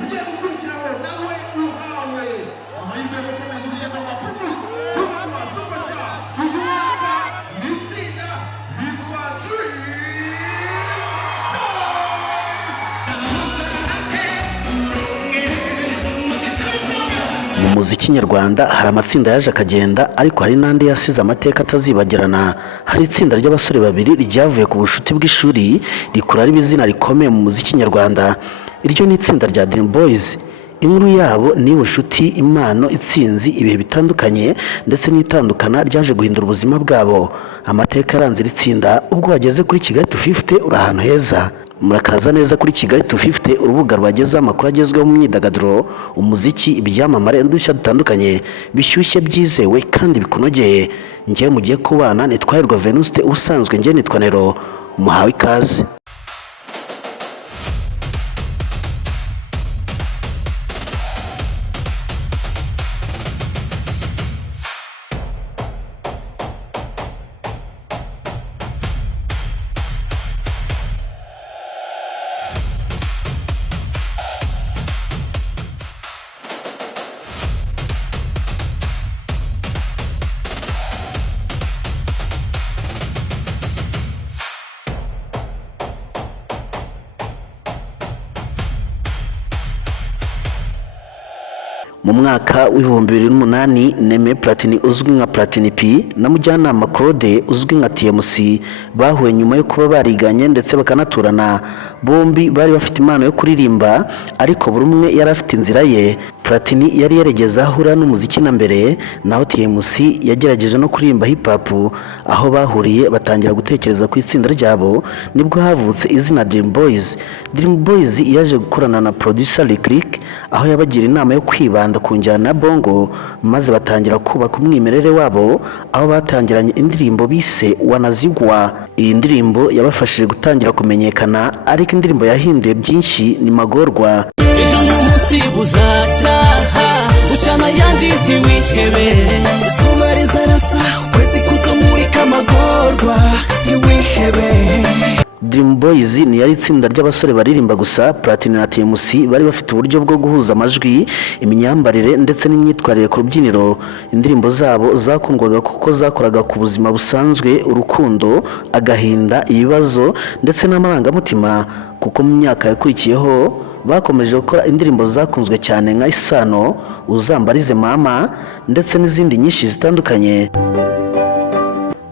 ugiye gukurikiraho nawe uhawe amahirwe yo gukomeza urugendo rwa Primus rwa Superstar uyu mwaka ni itsinda yitwa mu muziki nyarwanda hari amatsinda yaje akagenda, ariko hari n'andi yasize amateka atazibagirana. Hari itsinda ry'abasore babiri ryavuye ku bushuti bw'ishuri rikura ari izina rikomeye mu muziki nyarwanda. Iryo ni itsinda rya Boyz. Inkuru yabo ni ubushuti, impano, itsinzi, ibihe bitandukanye ndetse n'itandukana ryaje guhindura ubuzima bwabo. Amateka yaranze iri tsinda ubwo bageze kuri Kigali 250 uri ahantu heza. Murakaza neza kuri Kigali 250, urubuga rwagezeho amakuru agezweho mu myidagaduro, umuziki, ibyamamare n'udushya dutandukanye bishyushye, byizewe kandi bikunogeye. Njyewe mugiye kubana nitwahirwa Venuste, ubusanzwe njye nitwa Nero. Muhawe ikaze. Mu mwaka w'2008 Neme Platini uzwi nka Platini P na Mujyanama Claude uzwi nka TMC bahuye nyuma yo kuba bariganye ndetse bakanaturana. Bombi bari bafite impano yo kuririmba, ariko buri umwe yari afite inzira ye. Platini yari yarigeze ahura n'umuziki na mbere, naho TMC yagerageje no kuririmba hip hop. Aho bahuriye batangira gutekereza ku itsinda ryabo, nibwo havutse izina Boyz. Boyz yaje gukorana na producer Lick, aho yabagira inama yo kwibanda ku njyana ya bongo, maze batangira kubaka umwimerere wabo, aho batangiranye indirimbo bise Wanazigwa. Iyi ndirimbo yabafashije gutangira kumenyekana, ariko indirimbo yahinduye byinshi ni Magorwa. Ejo n'umunsi buzacyaha ucana yandi ntiwihebe, sumari zarasa ukwezi kuzamurika Magorwa ntiwihebe. Boyz ni yari itsinda ry'abasore baririmba gusa. Platini na TMC bari bafite uburyo bwo guhuza amajwi, imyambarire ndetse n'imyitwarire ku rubyiniro. Indirimbo zabo zakundwaga kuko zakoraga ku buzima busanzwe, urukundo, agahinda, ibibazo ndetse n'amarangamutima. Kuko mu myaka yakurikiyeho bakomeje gukora indirimbo zakunzwe cyane nka Isano, Uzambarize Mama ndetse n'izindi nyinshi zitandukanye.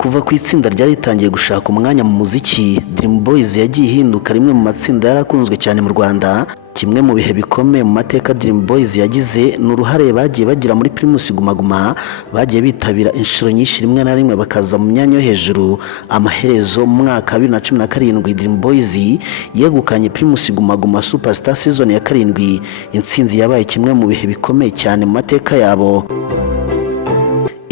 Kuva ku itsinda ryari ritangiye gushaka umwanya mu muziki, Boyz yagiye ihinduka rimwe mu matsinda yarakunzwe cyane mu Rwanda. Kimwe mu bihe bikomeye mu mateka Boyz yagize ni uruhare bagiye bagira muri Primus Guma Guma. Bagiye bitabira inshuro nyinshi, rimwe na rimwe bakaza mu myanya yo hejuru. Amaherezo mu mwaka wa 2017 Boyz yegukanye Primus Guma Guma Superstar season ya 7. Intsinzi yabaye kimwe mu bihe bikomeye cyane mu mateka yabo.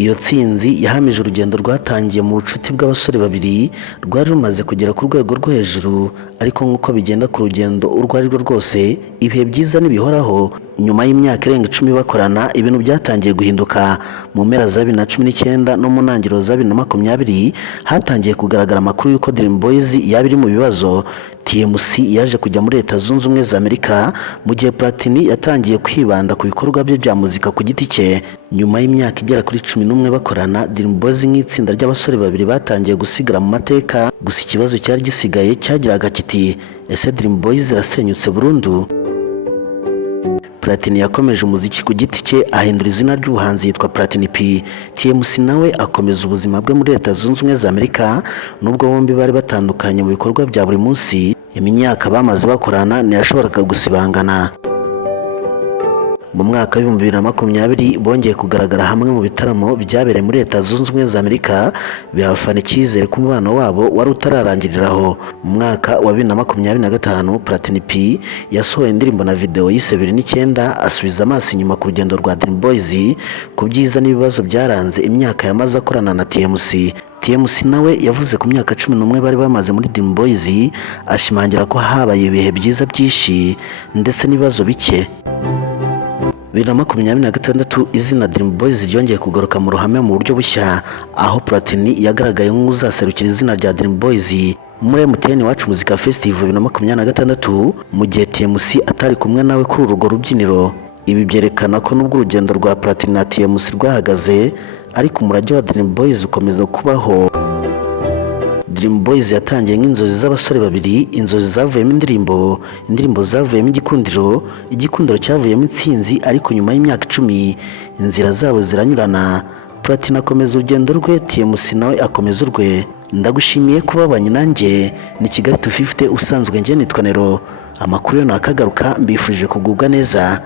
Iyo tsinzi yahamije urugendo rwatangiye mu bucuti bw'abasore babiri, rwari rumaze kugera ku rwego rwo hejuru. Ariko nk'uko bigenda ku rugendo urwo ari rwo rwose, ibihe byiza ntibihoraho. Nyuma y'imyaka irenga 10 bakorana, ibintu byatangiye guhinduka. Mu mpera za 2019 no mu ntangiriro za 2020 hatangiye kugaragara amakuru y'uko Boyz yaba iri mu bibazo. TMC yaje kujya muri Leta Zunze Ubumwe za Amerika, mu gihe Platini yatangiye kwibanda ku bikorwa bye bya muzika ku giti cye. Nyuma y'imyaka igera kuri 11 bakorana, Boyz nk'itsinda ry'abasore babiri batangiye gusigara mu mateka. Gusa ikibazo cyari gisigaye cyagiraga kiti: ese Boyz irasenyutse burundu? Platini yakomeje umuziki ku giti cye, ahindura izina ry'ubuhanzi yitwa Platini P. TMC nawe akomeza ubuzima bwe muri Leta Zunze Ubumwe za Amerika. Nubwo bombi bari batandukanye mu bikorwa bya buri munsi, imyaka bamaze bakorana ntiyashoboraga gusibangana. Mu mwaka wa 2020 bongeye kugaragara hamwe mu bitaramo byabereye muri Leta Zunze Ubumwe za Amerika, bihafana icyizere ku mubano wabo wari utararangiriraho. Mu mwaka wa 2025 Platini P yasohoye indirimbo na video yise 2009, asubiza amaso inyuma ku rugendo rwa Boyz, ku byiza n'ibibazo byaranze imyaka yamaze akorana na TMC. TMC nawe yavuze ku myaka 11 bari bamaze muri Boyz, ashimangira ko habaye ibihe byiza byinshi ndetse n'ibibazo bike. 2026 izina Boyz ryongeye kugaruka mu ruhame mu buryo bushya, aho Platini yagaragaye nk'uzaserukira izina rya Boyz. muri MTN Iwacu Muzika Festival 2026 mu gihe TMC atari kumwe nawe kuri urwo rubyiniro. Ibi byerekana ko nubwo urugendo rwa Platini na TMC rwahagaze ariko umurage wa Dream Boyz ukomeza kubaho. Dream Boyz yatangiye nk'inzozi z'abasore babiri, inzozi zavuyemo indirimbo zavuyemo igikundiro cyavuyemo intsinzi, ariko nyuma y'imyaka 10 inzira zabo ziranyurana. Platini akomeza urugendo rwe, TMC nawe akomeza urwe. Ndagushimiye kuba babanye nanjye, ni Kigali 250 usanzwe njye nitwa Nero. Amakuru yo nakagaruka, mbifurije kugubwa neza.